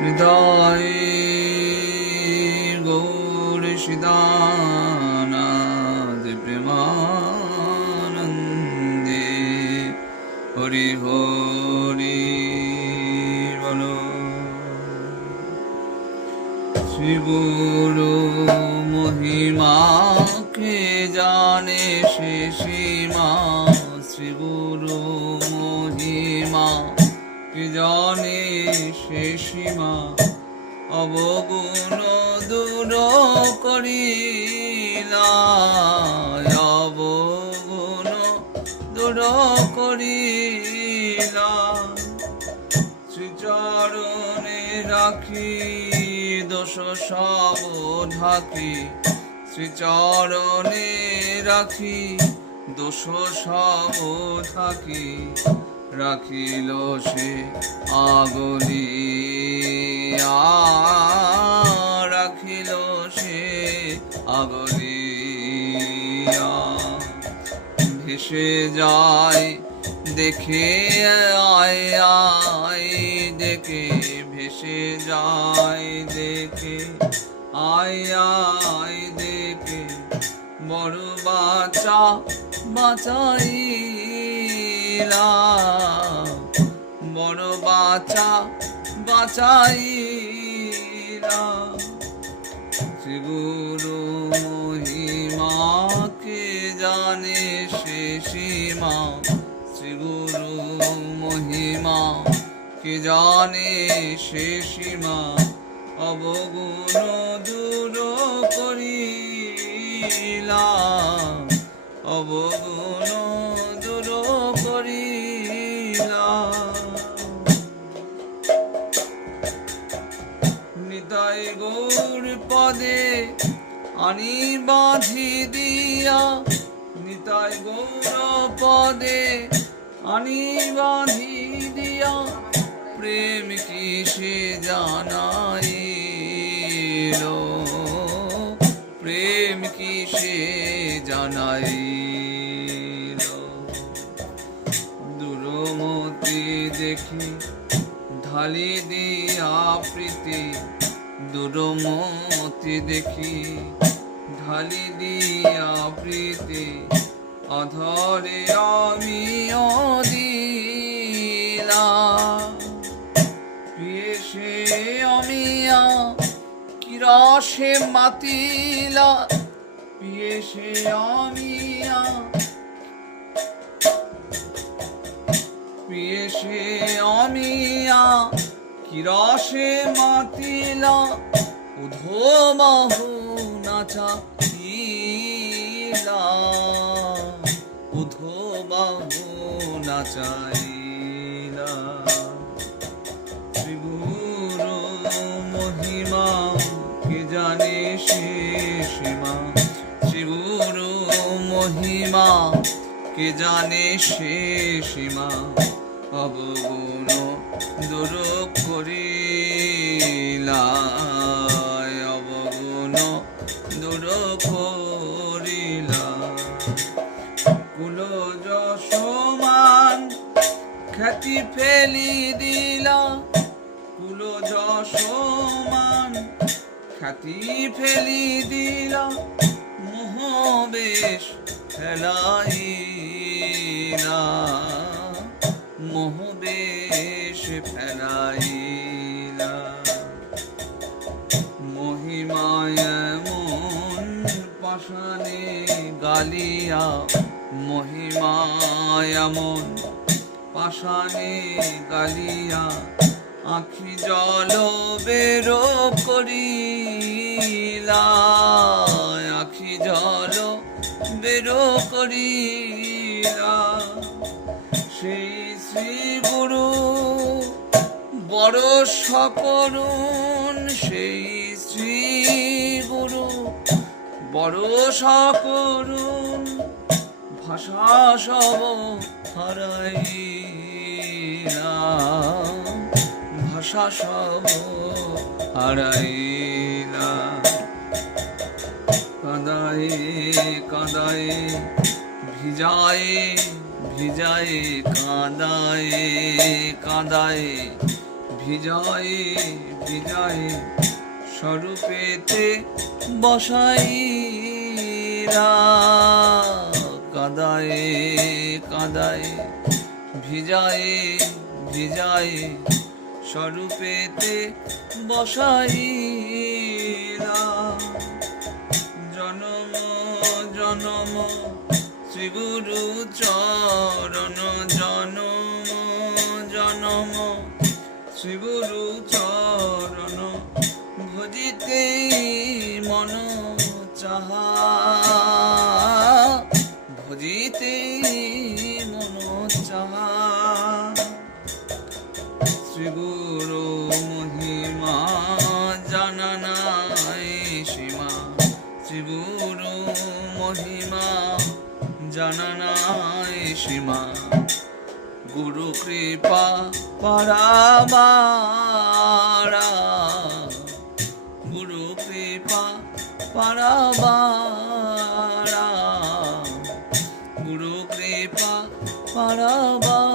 হৃদয়ে গৌর সিদানাদ প্রেমানন্দে হরি হরি বলো। শ্রী গুরু মহিমা কে জানে সে সীমা, শ্রী গুরু মহিমা কে জানে সে সীমা, অবগুণ দূর করিলা, অবগুণ দূর করিলা। শ্রীচরণে রাখি দোষ সব ঢাকি, শ্রীচরণে রাখি দোষ সব ঢাকি, রাখিল সে আগলিয়া, রাখিল সে আগলিয়া। ভেসে যায় দেখে আয় আয় দেখে, ভেসে যায় দেখে আয় আয় দেখে, বড় বাঁচা বাঁচাইলা, বড় বাঁচা বাঁচাইলা। শ্রী গুরু মহিমা কে জানে সে সীমা, শ্রী গুরু মহিমা কে জানে সে সীমা, অবগুণ দূর করিলা, অবগুণ দূর করিলা। নিতাই গৌর পদে আনি বাঁধি দিয়া, নিতাই গৌর পদে আনি বাঁধি দিয়া, প্রেম কি সে জানাইল, প্রেম কি সে জানাইল। দুরমতি দেখি ঢালি দিয়া প্রীতি, দুরমতি দেখি ঢালি দিয়া প্রীতি, অধরে আমিও দিলাম। প্রিয়ে সে অমিয়া কি রসে মাতিলা, প্রিয়ে সে অমিয়া, প্রিয়ে সে অমিয়া কি রসে মাতিলা, উধো বাহু নাচাইলা, উধো বাহু নাচাইলা। শ্রী গুরু মহিমা কে জানে সে সীমা, শ্রী গুরু মহিমা কে জানে সে সীমা, অবগুণ দূর করিলা, অবগুণ দূর করিলা। কুল যশমান খ্যাতি ফেলি দিলা, কুল যশমান খ্যাতি ফেলি দিলা, মোহবেশ ফেলাইলা, মোহবেশ ফেলাইলা। মহিমায় মন পাশানে গালিয়া, মহিমায় মন পাশানে গালিয়া, আখি জল বেরো করিলা, আখি জল বেরো করিলা। সেই শ্রী গুরু বড় সকরুণ, সেই শ্রী গুরু বড় সকরুণ, ভাষা সব হারাইলা, ভাষা সব হারাইলা। কাঁদায়ে কাঁদায়ে ভিজায়ে ভিজায়ে কাঁদায়ে কাঁদায়ে ভিজায়ে ভিজায়ে স্বরূপেতে বসাইরা কাঁদায়ে কাঁদায়ে ভিজায়ে ভিজায়ে স্বরূপেতে বসাইরা জনম জনম শ্রীগুরু চরণ জনম জনম শ্রীগুরু চরণ ভজিতে মন চাহা ভজিতে মন চাহা শ্রীগুরু মহিমা জানা নাই সীমা শ্রীগুরু মহিমা জানা নাই সীমা গুরু কৃপা পারাবারা গুরু কৃপা পারাবারা গুরু কৃপা পারাবারা